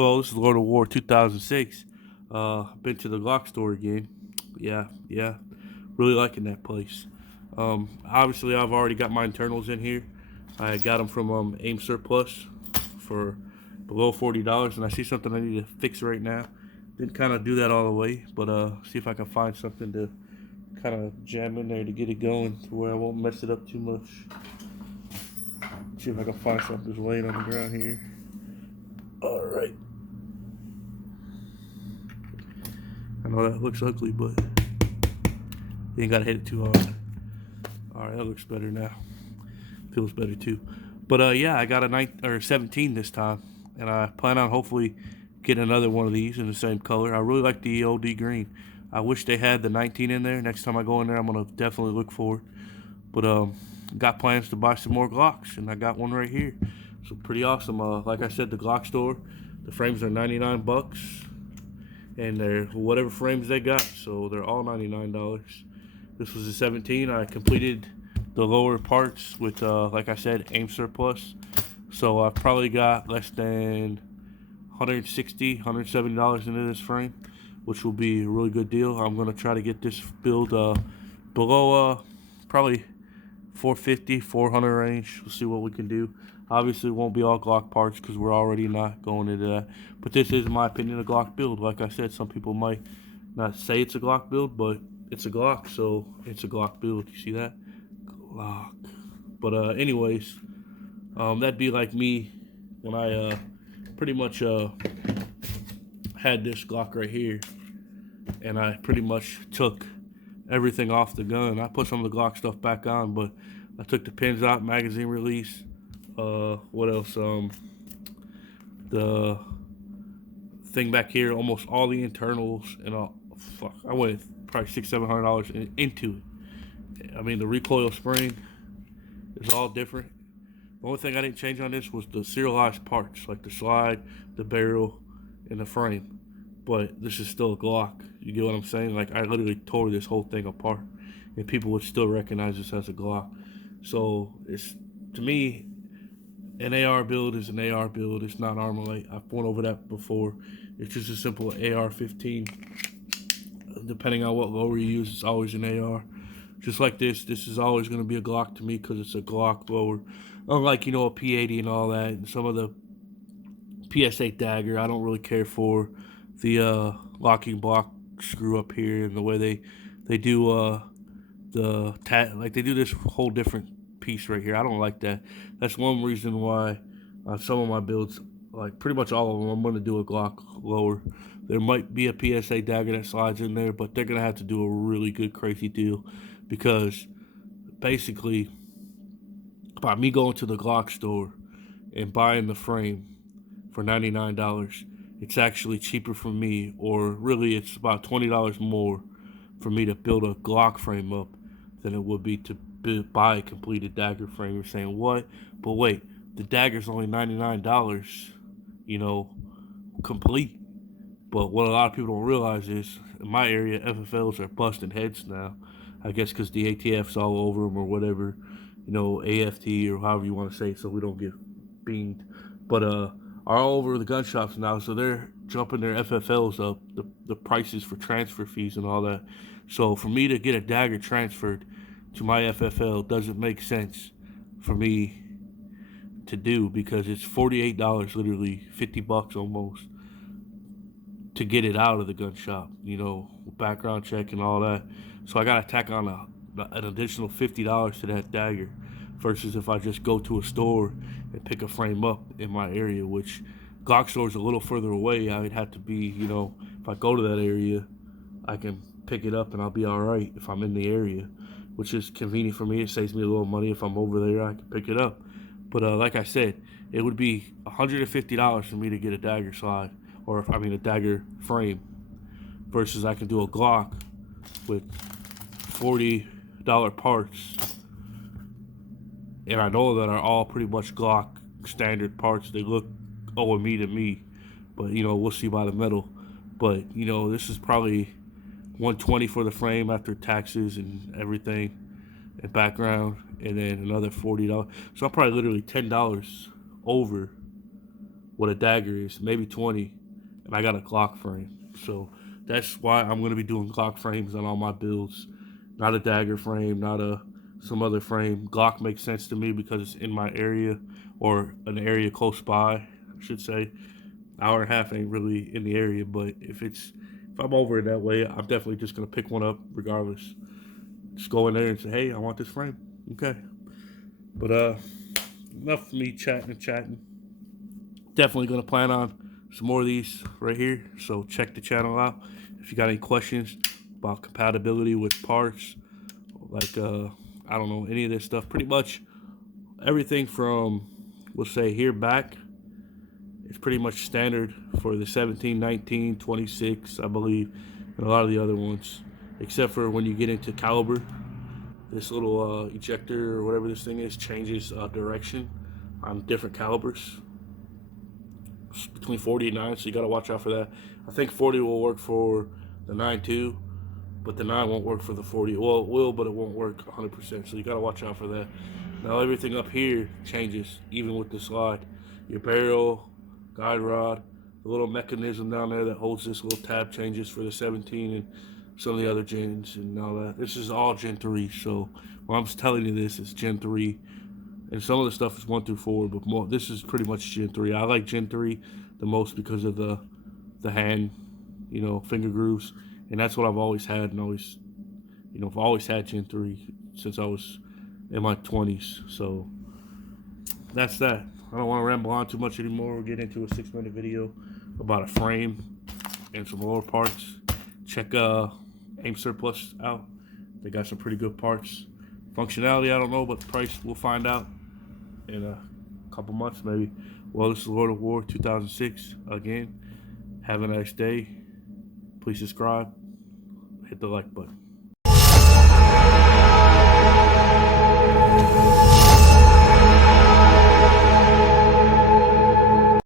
Hello, this is Lord of War 2006. Been to the Glock store again. Yeah, really liking that place. Obviously, I've already got my internals in here. I got them from AIM Surplus for below $40, and I see something I need to fix right now. Didn't kind of do that all the way, but see if I can find something to kind of jam in there to get it going to where I won't mess it up too much. See if I can find something that's laying on the ground here. All right. I know that looks ugly, but you ain't gotta hit it too hard. All right, that looks better now. Feels better too. But yeah, I got a 17 this time, and I plan on hopefully getting another one of these in the same color. I really like the OD green. I wish they had the 19 in there. Next time I go in there, I'm gonna definitely look for it. But got plans to buy some more Glocks, and I got one right here. So pretty awesome. Like I said, the Glock store, the frames are 99 bucks, and they're whatever frames they got, so they're all $99. This was a 17. I completed the lower parts with, like I said, AIM surplus. So I've probably got less than $160, $170 into this frame, which will be a really good deal. I'm going to try to get this build below probably 450, 400 range. We'll see what we can do. Obviously, it won't be all Glock parts because we're already not going into that. But this is, in my opinion, a Glock build. Like I said, some people might not say it's a Glock build, but it's a Glock, so it's a Glock build. You see that? Glock. But anyways, that'd be like me when I pretty much had this Glock right here, and I pretty much took everything off the gun. I put some of the Glock stuff back on, but I took the pins out, magazine release. What else? The thing back here, almost all the internals and all. Fuck, I went probably $600-700 into it. I mean, the recoil spring is all different. The only thing I didn't change on this was the serialized parts, like the slide, the barrel, and the frame. But this is still a Glock. You get what I'm saying? Like, I literally tore this whole thing apart, and people would still recognize this as a Glock. So it's, to me, an AR build is an AR build. It's not Armalite. I've went over that before. It's just a simple AR-15. Depending on what lower you use, it's always an AR. Just like this is always going to be a Glock to me because it's a Glock lower. Unlike, a P80 and all that, and some of the PS8 dagger, I don't really care for the locking block screw up here and the way they do like they do this whole different piece right here. I don't like that. That's one reason why some of my builds, like pretty much all of them, I'm going to do a Glock lower. There might be a PSA dagger that slides in there, but they're going to have to do a really good crazy deal because basically by me going to the Glock store and buying the frame for $99, it's actually cheaper for me, or really it's about $20 more for me to build a Glock frame up than it would be to buy a completed dagger frame. You're saying what? But wait, the dagger's only $99, complete. But what a lot of people don't realize is, in my area, FFLs are busting heads now. I guess because the ATF's all over them or whatever, AFT or however you want to say it, so we don't get beamed. But are all over the gun shops now, so they're jumping their FFLs up, the prices for transfer fees and all that. So for me to get a dagger transferred to my FFL doesn't make sense for me to do because it's $48, literally $50 almost, to get it out of the gun shop, background check and all that. So I got to tack on an additional $50 to that dagger versus if I just go to a store and pick a frame up in my area, which Glock store's a little further away. I would have to be, if I go to that area, I can pick it up and I'll be all right if I'm in the area, which is convenient for me. It saves me a little money. If I'm over there, I can pick it up. But like I said, it would be $150 for me to get a dagger slide, or a dagger frame, versus I can do a Glock with $40 parts, and I know that are all pretty much Glock standard parts. They look OME to me, but we'll see by the metal. But this is probably 120 for the frame after taxes and everything and background, and then another $40. So I'm probably literally $10 over what a dagger is, maybe 20, and I got a Glock frame. So that's why I'm going to be doing Glock frames on all my builds, not a dagger frame, not a some other frame. Glock makes sense to me because it's in my area or an area close by, I should say. Hour and a half ain't really in the area, but if I'm over that way, I'm definitely just gonna pick one up regardless. Just go in there and say, hey, I want this frame. Okay. But enough of me chatting and chatting. Definitely gonna plan on some more of these right here. So check the channel out. If you got any questions about compatibility with parts, like I don't know, any of this stuff, pretty much everything from we'll say here back is pretty much standard for the 17, 19, 26, I believe, and a lot of the other ones, except for when you get into caliber. This little ejector or whatever this thing is changes direction on different calibers between 40 and 9, so you got to watch out for that. I think 40 will work for the 9 too, but the 9 won't work for the 40. Well, it will, but it won't work 100%, so you got to watch out for that. Now everything up here changes, even with the slide. Your barrel, guide rod, the little mechanism down there that holds this little tab changes for the 17 and some of the other gens and all that. This is all Gen 3, so when I'm telling you this, it's Gen 3. And some of the stuff is 1 through 4, but more. This is pretty much Gen 3. I like Gen 3 the most because of the hand, finger grooves, and that's what I've always had and always, I've always had Gen 3 since I was in my 20s. So that's that. I don't want to ramble on too much anymore. We'll get into a 6-minute video about a frame and some lower parts. Check Aim Surplus out. They got some pretty good parts. Functionality, I don't know, but the price we'll find out in a couple months maybe. Well, this is Lord of War 2006 again. Have a nice day. Please subscribe. Hit the like button.